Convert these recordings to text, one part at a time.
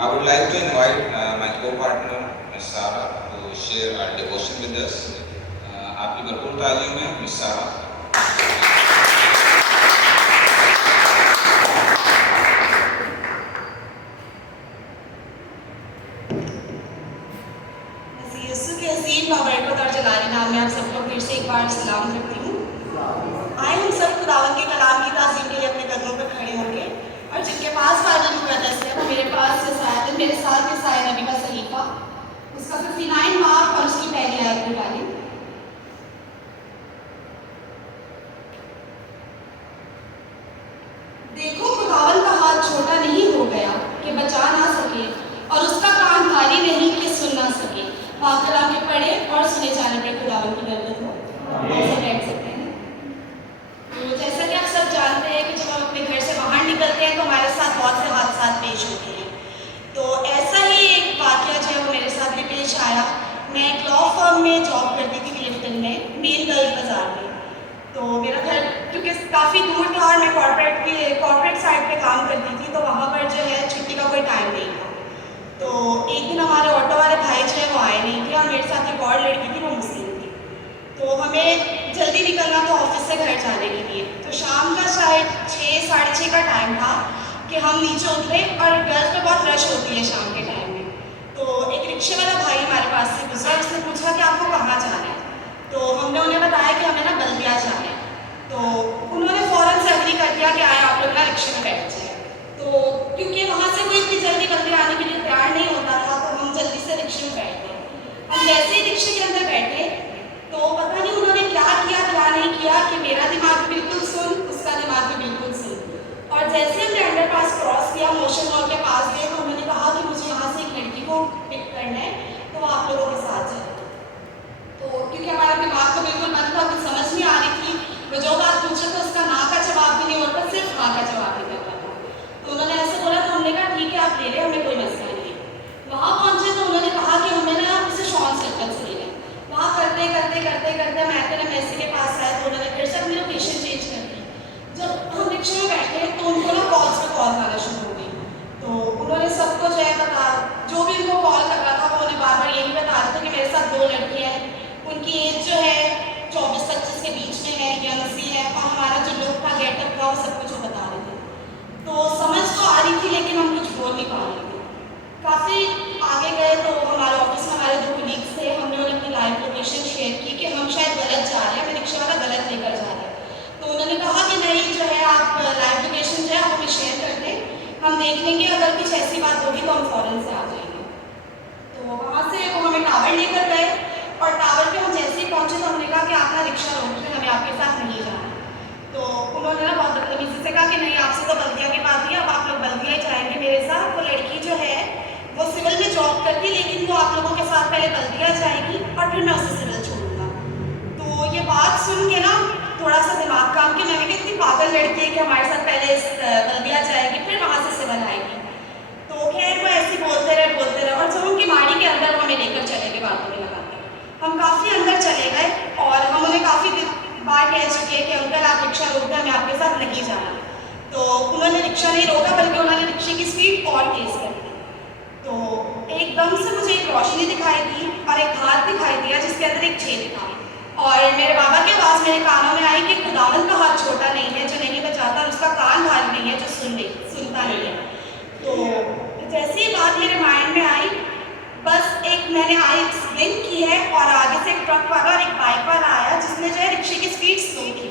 I would like to invite my co-partner, Ms. Sarah, to share our devotion with us. आपकी भरपूर तालियों में Ms. Sarah. यीशु के अजीम बाबरकत और जलाली नाम में आप सबको फिर से एक बार सलाम करती हूँ। आए हम सब खुदावन के कलाम की ताज़ीम के लिए अपने कदमों पर खड़े होंगे और जिनके पास बाइबल मुक़द्दस है वो मेरे साथ ईसाया नबी का सहीफा उसका 59 बाब और उसकी पहली आयत निकालें। देखो खुदावन का हाथ छोटा नहीं हो गया कि बचा ना सके और उसका कान भारी नहीं कि सुन ना सके। पाक कलाम में पढ़े और सुने जाने पर खुदावन की बरकत हो। ऐसा कह सकते हैं। तो जैसा कि आप सब जानते हैं कि जब हम अपने घर से बाहर निकलते हैं तो हमारे साथ बहुत से हादसा पेश होते हैं। तो ऐसा ही एक वाक़या जो है वो मेरे साथ भी पेश आया। मैं एक लॉ फर्म में जॉब करती थी क्लिफ्टन में, मेन गर्ल्स बाजार में। तो मेरा घर क्योंकि काफ़ी दूर था और मैं कॉर्पोरेट साइड पे काम करती थी, तो वहाँ पर जो है छुट्टी का कोई टाइम नहीं था। तो एक दिन हमारे ऑटो वाले भाई जो है वो आए नहीं थे और मेरे साथ एक और लड़की थी, वो मुस्लिम थी। तो हमें जल्दी निकलना था ऑफिस से घर जाने के लिए। तो शाम का शायद 6 साढ़े 6 का टाइम था कि हम नीचे उतरे और गर्ल्स में बहुत रश होती है शाम के टाइम में। तो एक रिक्शे वाला भाई हमारे पास से गुजरा, उसने पूछा कि आपको कहाँ जाना है। तो हमने उन्हें बताया कि हमें ना बल्दिया जाना है। तो उन्होंने फ़ौरन से अग्री कर दिया कि आए आप लोग ना रिक्शे में बैठ जाए। तो क्योंकि वहाँ से कोई इतनी जल्दी बल्दिया आने के लिए तैयार नहीं होता था, तो हम जल्दी से रिक्शे में बैठ गए। हम जैसे ही रिक्शे के अंदर बैठे तो पता नहीं उन्होंने क्या किया क्या नहीं किया कि मेरा दिमाग बिल्कुल सुन, उसका दिमाग भी बिल्कुल सुन। और जैसे हमने अंडरपास क्रॉस किया, मोशन मॉल के पास गए, तो उन्होंने कहा कि मुझे यहाँ से एक लड़की को पिक करना है, तो आप लोगों के साथ चलें। तो क्योंकि हमारा दिमाग तो बिल्कुल बंद था, कुछ समझ नहीं आ रही थी। वो जो बात पूछे तो उसका ना का जवाब भी नहीं होता, सिर्फ हाँ का जवाब ही करता था। तो उन्होंने ऐसे बोला, तो हमने कहा ठीक है आप ले लें, हमें कोई मसला नहीं है। वहाँ पहुँचे तो उन्होंने कहा कि हमें ना उसे शॉन सर्कल से ले लें। वहाँ करते मैं मेसी के पास आया, तो उन्होंने फिर से अपनी लोकेशन चेंज कर दी। जब हम रिक्शे में बैठे तो उनको ना कॉल्स पे कॉल्स आना शुरू हो गई। तो उन्होंने सबको जो है जो भी उनको कॉल कर रहा था वो उन्हें बार बार यही बता रहे थे कि मेरे साथ 2 लड़कियाँ हैं, उनकी एज जो है 24-25 के बीच में है, यंग सी है, और हमारा जो लुक था गेटअप था वो सब कुछ वो बता रहे थे। तो समझ तो आ रही थी लेकिन हम कुछ बोल नहीं पा रहे थे। काफ़ी आगे गए तो हमारे ऑफिस में हमारे 2 कलीग्स थे, हमने उन्हें अपनी लाइव लोकेशन शेयर की कि हम शायद गलत जा रहे हैं, हमें रिक्शा वाला गलत लेकर जा रहा है। तो उन्होंने कहा कि नहीं जो है आप लाइव लोकेशन जो है आप हमें शेयर कर दें, हम देख लेंगे, अगर कुछ ऐसी बात होगी तो हम फ़ौरन से आ जाएंगे। तो वहाँ से वो हमें टावर लेकर गए और टावर पे हम जैसे ही पहुँचे तो हमने कहा कि आप ना रिक्शा रोक लें, हमें आपके साथ नहीं जाना। तो उन्होंने ना बहुत बदतमीजी से कहा कि नहीं आपसे तो बल्दिया की बात ही, अब आप लोग बल्दिया ही जाएंगे मेरे साथ। वो लड़की जो है वो सिविल में जॉब करती, लेकिन वो आप लोगों के साथ पहले बल्दिया जाएगी और फिर मैं उसे सिविल छोड़ूंगा। तो ये बात सुन के ना थोड़ा सा दिमाग काम कि मैंने कितनी पागल लड़की है कि हमारे साथ पहले बल्दिया जाएगी फिर वहाँ से सिविल आएगी। तो खैर वो ऐसे बोलते रहे और जब उनकी माड़ी के अंदर हमें लेकर चले गए बातों में लगा के। हम काफ़ी अंदर चले गए और हम उन्हें काफ़ी बार कह चुके कि अंकल आप रिक्शा रोक दें, हमें आपके साथ नहीं जाना। तो उन्होंने रिक्शा नहीं रोका बल्कि उन्होंने रिक्शे की स्पीड और तेज़ कर दी। तो एकदम से मुझे एक रोशनी दिखाई दी और एक हाथ दिखाई दिया जिसके अंदर एक छेद था, और मेरे बाबा की आवाज़ मेरे कानों में आई कि खुदावन का हाथ छोटा नहीं है जो नहीं बचाता, और उसका कान भारी नहीं है जो सुनता नहीं है। तो जैसे ही बात मेरे माइंड में आई, बस एक मैंने आई एक्सप्लेन की है और आगे से एक ट्रक वाला और एक बाइक वाला आया जिसने जो है रिक्शे की स्पीड स्लो की।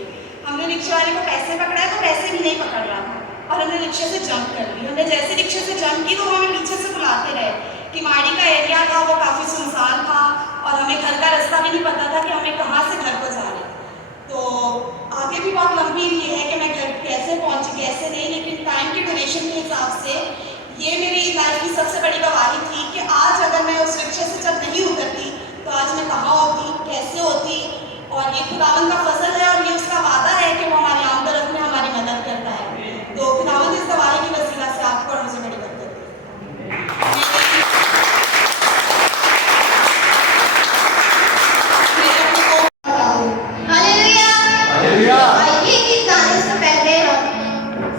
हमने रिक्शे वाले को पैसे पकड़ाया तो पैसे भी नहीं पकड़ रहा था और हमने रिक्शे से जंप कर ली। हमने जैसे रिक्शे से जंप की तो हमें पीछे से बुलाते रहे कि माड़ी का एरिया था वो काफ़ी सुनसान था और हमें घर का रास्ता भी नहीं पता था कि हमें कहाँ से घर को जाना है। तो आगे भी बहुत लंबी हुई है कि मैं घर कैसे पहुँची कैसे नहीं, लेकिन टाइम की ड्यूरेशन के हिसाब से ये मेरी लाइफ की सबसे बड़ी गवाही थी कि आज अगर मैं उस रिक्शे से जब नहीं उतरती तो आज मैं कहाँ होती, कैसे होती। और ये खुदावन का फजल है और ये उसका वादा है कि वो हमारी आमदरत में हमारी मदद करता है। तो खुदावन इस गवाही की वसीला से आपको और मुझे बड़ी बरकत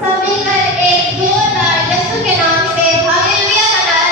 सभी कर एक जोरदार यीशु के नाम से हालेलुया का नारा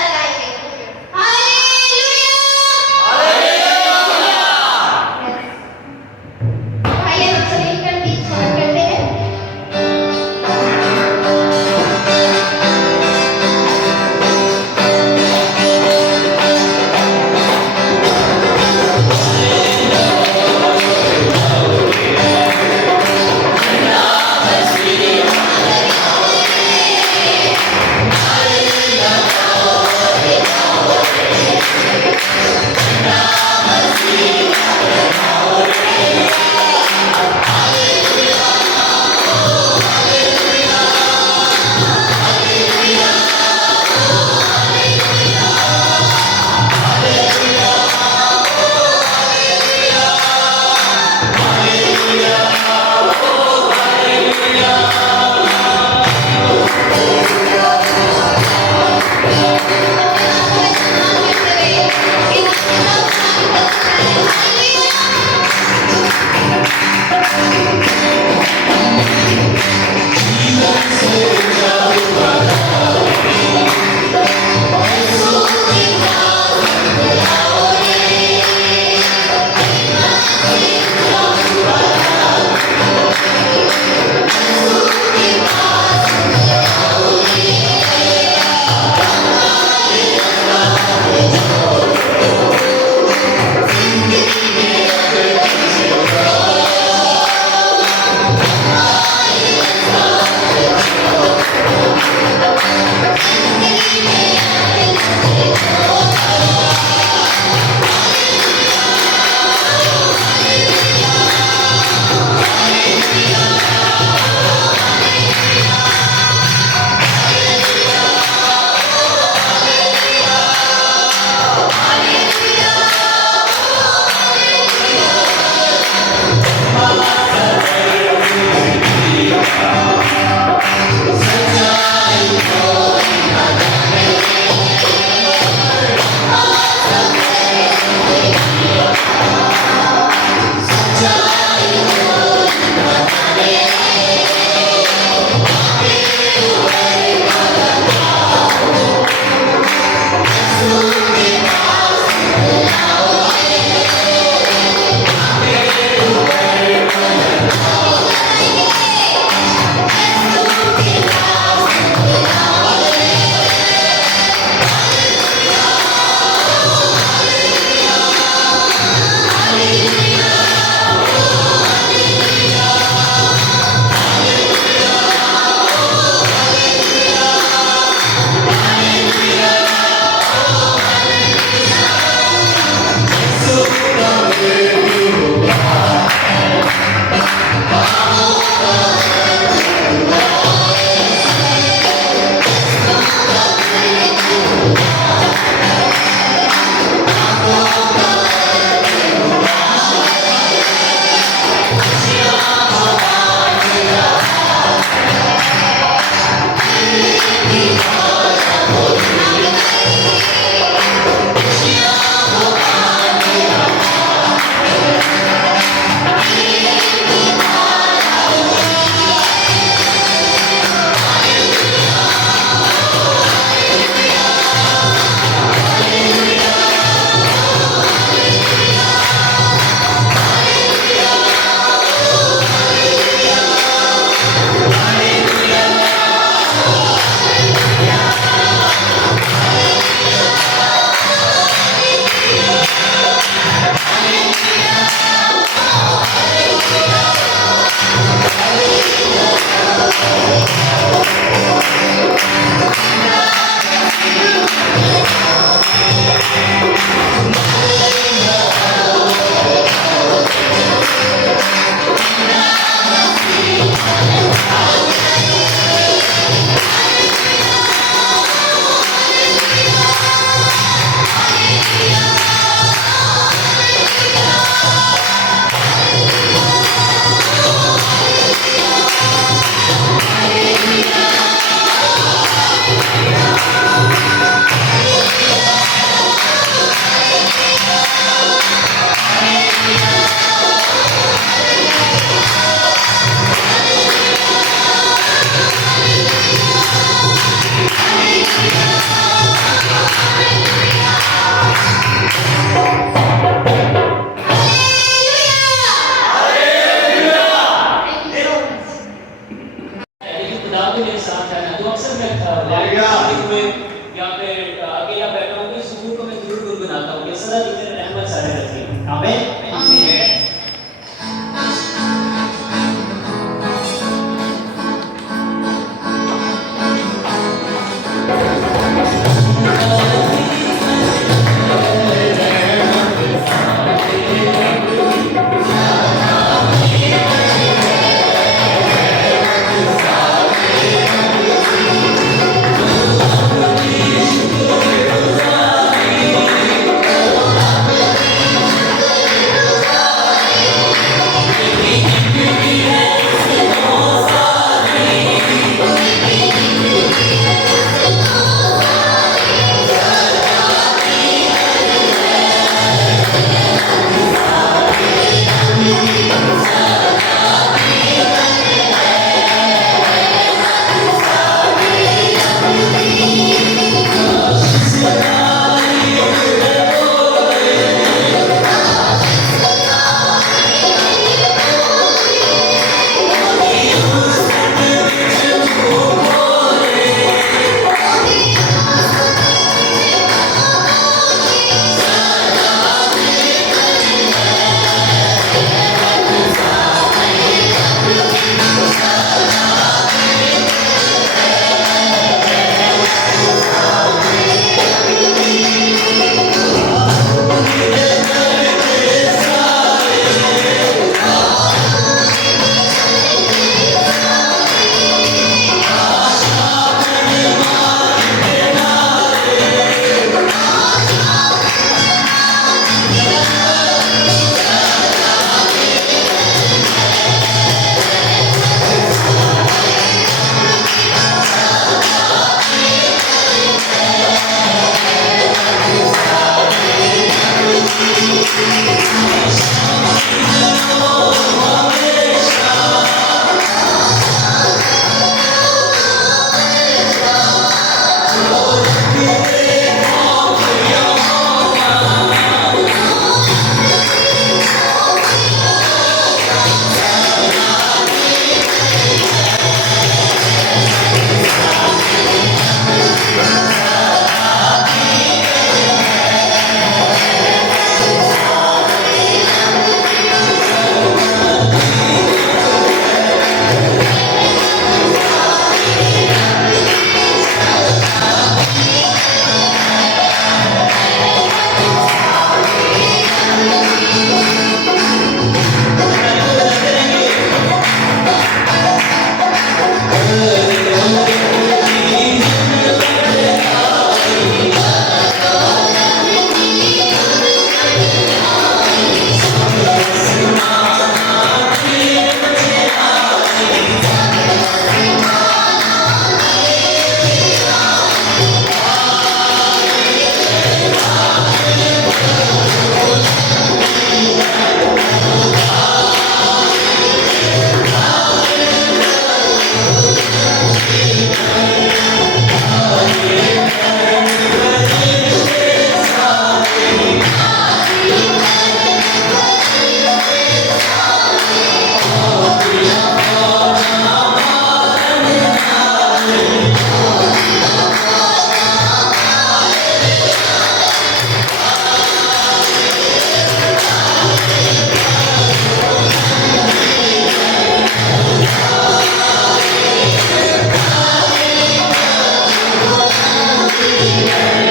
Amen.